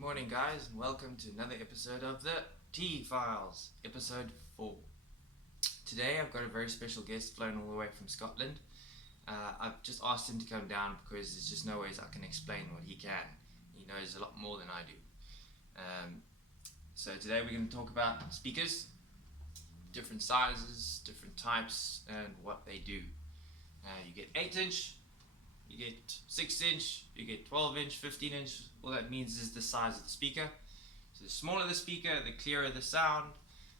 Morning, guys, and welcome to another episode of the T Files, episode 4. Today, I've got a very special guest flown all the way from Scotland. I've just asked him to come down because there's just no ways I can explain what he can. He knows a lot more than I do. So today, we're going to talk about speakers, different sizes, different types, and what they do. You get 8-inch. You get 6-inch, you get 12-inch, 15-inch. All that means is the size of the speaker. So the smaller the speaker, the clearer the sound.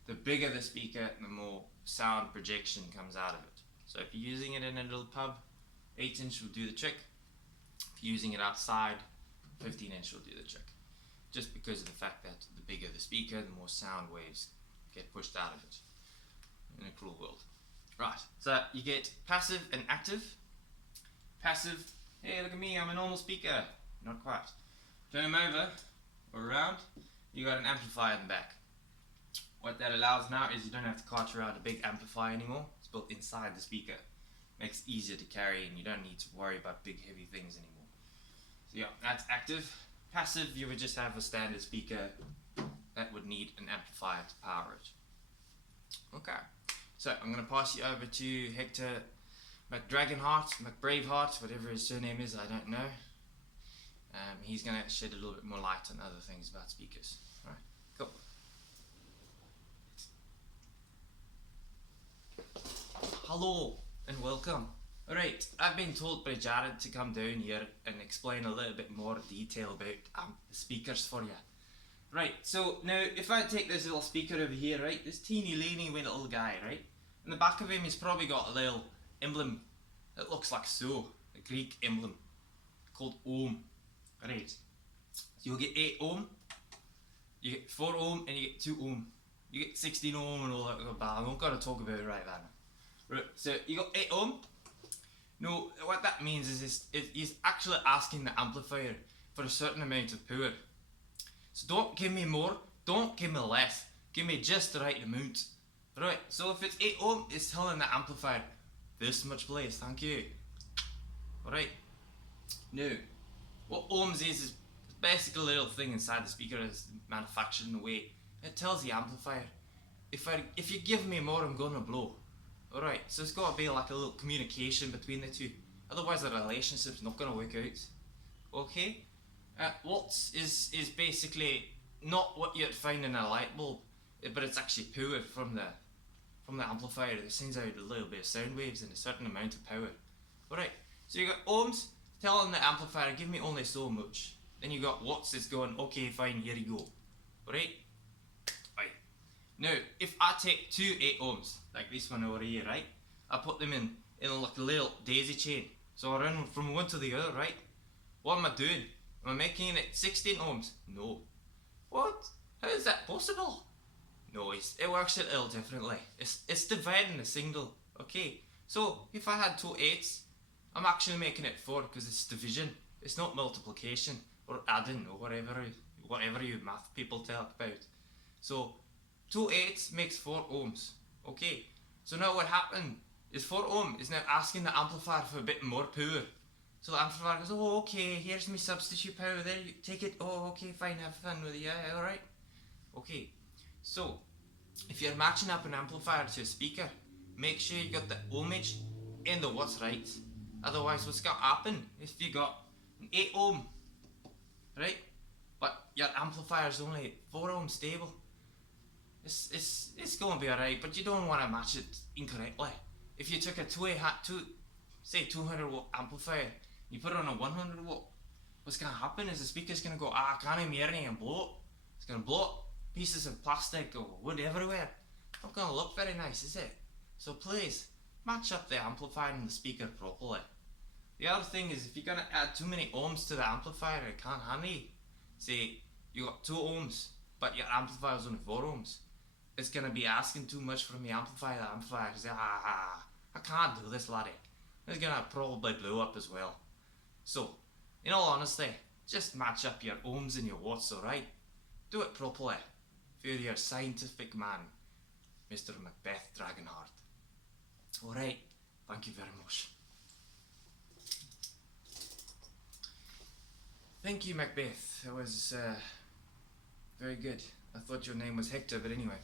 The bigger the speaker, the more sound projection comes out of it. So if you're using it in a little pub, 8-inch will do the trick. If you're using it outside, 15-inch will do the trick. Just because of the fact that the bigger the speaker, the more sound waves get pushed out of it. In a cruel world. Right, so you get passive and active. Passive, hey, look at me, I'm a normal speaker. Not quite. Turn them over or around, you got an amplifier in the back. What that allows now is you don't have to cart around a big amplifier anymore. It's built inside the speaker. Makes it easier to carry and you don't need to worry about big heavy things anymore. So yeah, that's active. Passive, you would just have a standard speaker that would need an amplifier to power it. Okay, so I'm going to pass you over to Hector McDragonheart, McBraveheart, whatever his surname is, I don't know. He's going to shed a little bit more light on other things about speakers. Alright, cool. Hello and welcome. Alright, I've been told by Jared to come down here and explain a little bit more detail about the speakers for you. Right, so now if I take this little speaker over here, right, this teeny weeny little guy, right, in the back of him he's probably got a little emblem that looks like so, a Greek emblem called ohm. Right, so you'll get 8 ohm, you get 4 ohm, and you get 2 ohm. You get 16 ohm and all that, but I'm not going to talk about it right now. Right, so you got 8 ohm. No, what that means is he's actually asking the amplifier for a certain amount of power. So don't give me more, don't give me less, give me just the right amount. Right, so if it's 8 ohm, it's telling the amplifier this much place, thank you. Alright, now, what ohms is basically a little thing inside the speaker is manufactured in a way. It tells the amplifier, if you give me more, I'm gonna blow. Alright, so it's gotta be like a little communication between the two. Otherwise the relationship's not gonna work out. Okay? Watts is basically not what you'd find in a light bulb, but it's actually power from the amplifier that sends out a little bit of sound waves and a certain amount of power. Alright, so you got ohms telling the amplifier, give me only so much. Then you got watts that's going, okay fine, here you go. Alright? Right. Now, if I take 2 8 ohms, like this one over here, right? I put them in like a little daisy chain. So I run from one to the other, right? What am I doing? Am I making it 16 ohms? No. What? How is that possible? No, it works a little differently. It's dividing the signal. Okay, so if I had 2 8s, I'm actually making it 4 because it's division. It's not multiplication or adding or whatever you math people talk about. So 2 8s makes 4 ohms. Okay, so now what happened is 4 ohm is now asking the amplifier for a bit more power. So the amplifier goes, oh okay, here's my substitute power, there you take it, oh okay fine, have fun with it, yeah, alright. Okay. So, if you're matching up an amplifier to a speaker, make sure you got the ohmage and the watts right. Otherwise, what's going to happen if you got an 8 ohm, right? But your amplifier is only 4 ohm stable. It's going to be alright, but you don't want to match it incorrectly. If you took a 200 watt amplifier, you put it on a 100 watt, what's going to happen is the speaker's going to go, I can't hear anything and blow it. It's going to blow it. Pieces of plastic or wood everywhere. Not gonna look very nice, is it? So please, match up the amplifier and the speaker properly. The other thing is if you're gonna add too many ohms to the amplifier, it can't handle. Say, you got 2 ohms, but your amplifier is only 4 ohms. It's gonna be asking too much from the amplifier is I can't do this, laddie. It's gonna probably blow up as well. So, in all honesty, just match up your ohms and your watts, alright? Do it properly. For your scientific man, Mr. Macbeth Dragonheart. Alright, thank you very much. Thank you, Macbeth. That was very good. I thought your name was Hector, but anyway.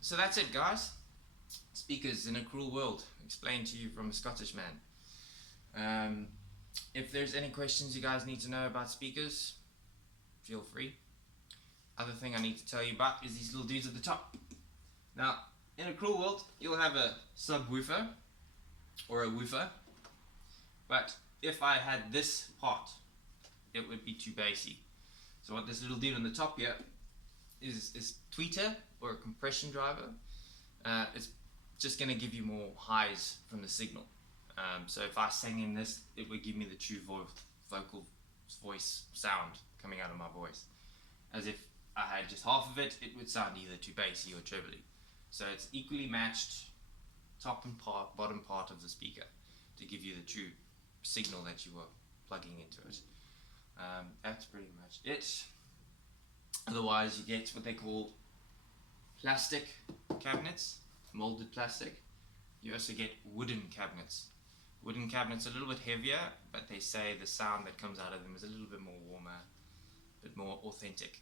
So that's it, guys. Speakers in a cruel world, explained to you from a Scottish man. If there's any questions you guys need to know about speakers, feel free. Other thing I need to tell you about is these little dudes at the top. Now, in a cruel world, you'll have a subwoofer or a woofer, but if I had this part, it would be too bassy. So what this little dude on the top here is tweeter or a compression driver. It's just going to give you more highs from the signal. So if I sang in this, it would give me the true vocal voice sound coming out of my voice. As if I had just half of it, it would sound either too bassy or trebly. So it's equally matched top and bottom part of the speaker to give you the true signal that you are plugging into it. That's pretty much it. Otherwise, you get what they call plastic cabinets, molded plastic. You also get wooden cabinets. Wooden cabinets are a little bit heavier, but they say the sound that comes out of them is a little bit more warmer, a bit more authentic.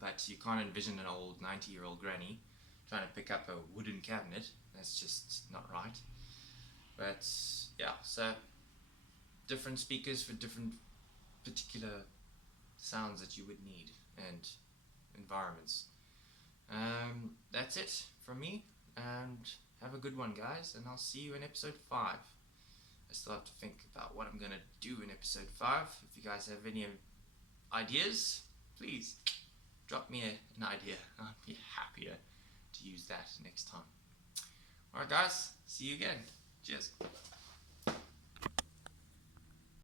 But you can't envision an old 90-year-old granny trying to pick up a wooden cabinet. That's just not right. But yeah, so different speakers for different particular sounds that you would need and environments. That's it from me, and have a good one, guys, and I'll see you in episode 5. I still have to think about what I'm going to do in episode 5. If you guys have any ideas, please drop me an idea. I'd be happier to use that next time. Alright, guys, see you again. Cheers.